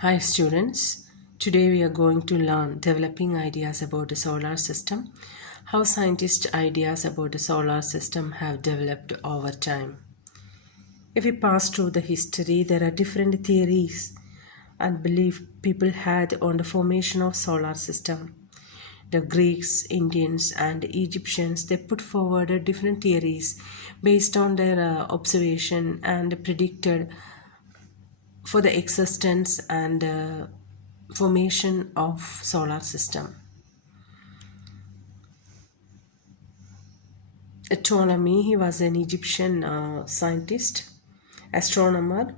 Hi students, today we are going to learn developing ideas about the solar system, how scientists' ideas about the solar system have developed over time. If we pass through the history, there are different theories and beliefs people had on the formation of solar system. The Greeks, Indians and Egyptians, they put forward different theories based on their observation and predicted for the existence and formation of solar system. Ptolemy, he was an Egyptian scientist, astronomer.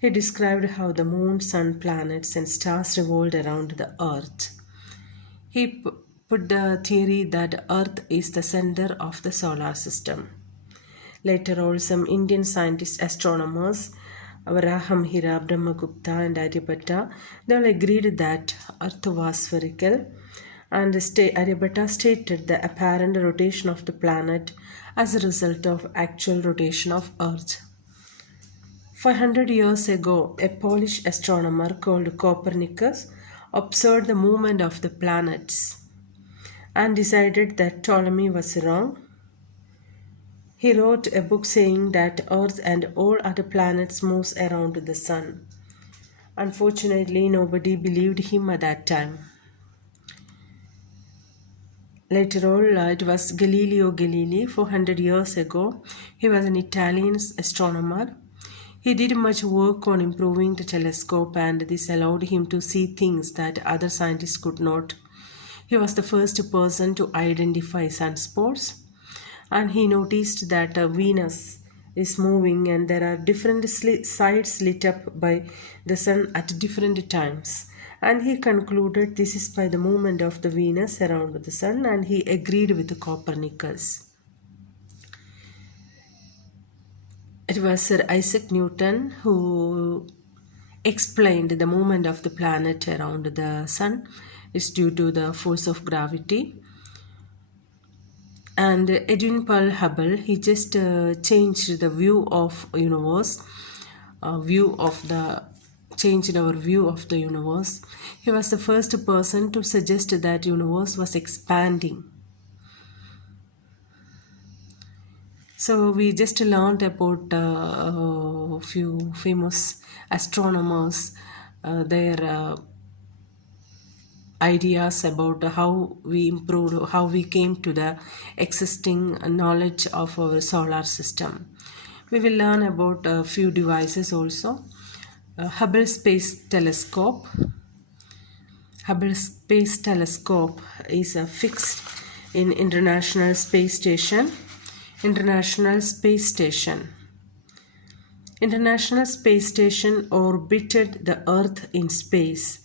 He described how the moon, sun, planets and stars revolved around the earth. He put the theory that earth is the center of the solar system. Later on, some Indian scientists, astronomers, Avraham Hira, Brahmagupta and Aryabhatta, they all agreed that earth was spherical, and Aryabhatta stated the apparent rotation of the planet as a result of actual rotation of earth. 500 years ago, a Polish astronomer called Copernicus observed the movement of the planets and decided that Ptolemy was wrong. He wrote a book saying that Earth and all other planets moves around the sun. Unfortunately, nobody believed him at that time. Later on, it was Galileo Galilei. 400 years ago, he was an Italian astronomer. He did much work on improving the telescope, and this allowed him to see things that other scientists could not. He was the first person to identify sunspots, and he noticed that Venus is moving and there are different sides lit up by the sun at different times. And he concluded this is by the movement of the Venus around the sun, and he agreed with Copernicus. It was Sir Isaac Newton who explained the movement of the planet around the sun is due to the force of gravity. And Edwin Pearl Hubble, he just changed the view of universe, changed our view of the universe. He was the first person to suggest that universe was expanding. So we just learned about a few famous astronomers, their ideas about how we improved, how we came to the existing knowledge of our solar system. We will learn about a few devices also. Hubble Space Telescope. Hubble Space Telescope is fixed in International Space Station. International Space Station. International Space Station orbited the Earth in space.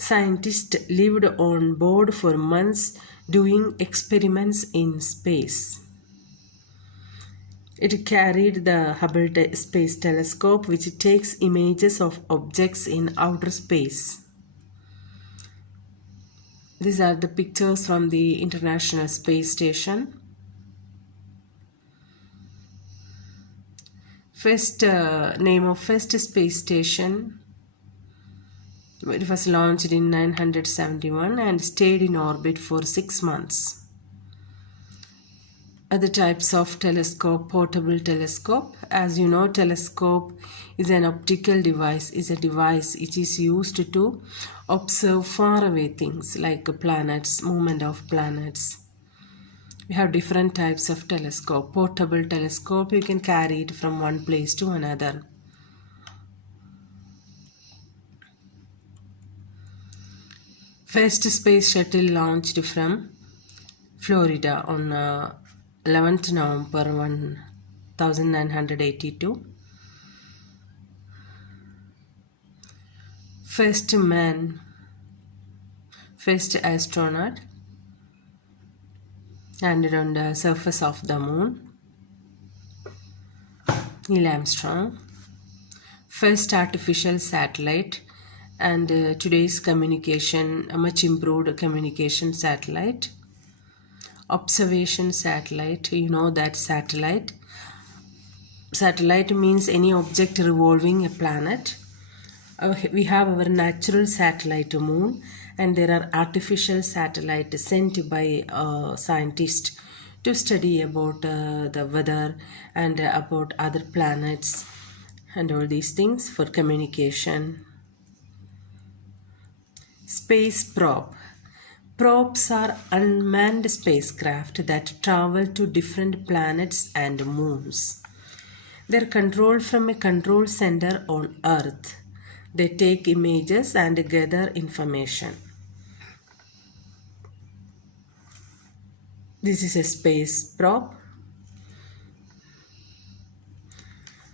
Scientists lived on board for months doing experiments in space. It carried the Hubble Space Telescope, which takes images of objects in outer space. These are the pictures from the International Space Station. Name of first space station. It was launched in 1971 and stayed in orbit for 6 months. Other types of telescope, portable telescope. As you know, telescope is an optical device, is a device which is used to observe far away things like planets, movement of planets. We have different types of telescope. Portable telescope, you can carry it from one place to another. First space shuttle launched from Florida on 11th November 1982. First man, first astronaut landed on the surface of the moon, Neil Armstrong. First artificial satellite, and today's communication, a much improved communication satellite. Observation satellite, you know that satellite. Satellite means any object revolving a planet. We have our natural satellite moon, and there are artificial satellites sent by scientists to study about the weather and about other planets and all these things for communication. Space probe. Probes are unmanned spacecraft that travel to different planets and moons. They're controlled from a control center on Earth. They take images and gather information. This is a space probe.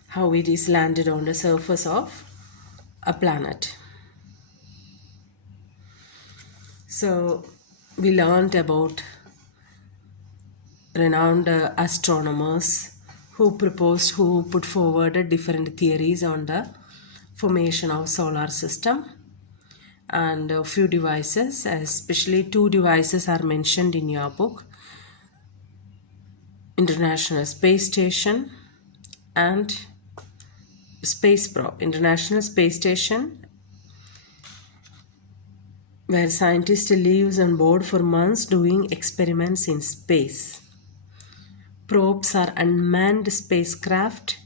How it is landed on the surface of a planet. So we learned about renowned astronomers who put forward different theories on the formation of solar system, and a few devices, especially two devices are mentioned in your book: International Space Station and Space Probe. International Space Station, where scientists lives on board for months doing experiments in space. Probes are unmanned spacecraft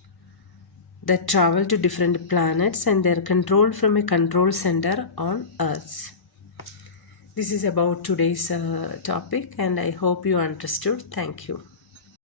that travel to different planets, and they are controlled from a control center on Earth. This is about today's topic, and I hope you understood. Thank you.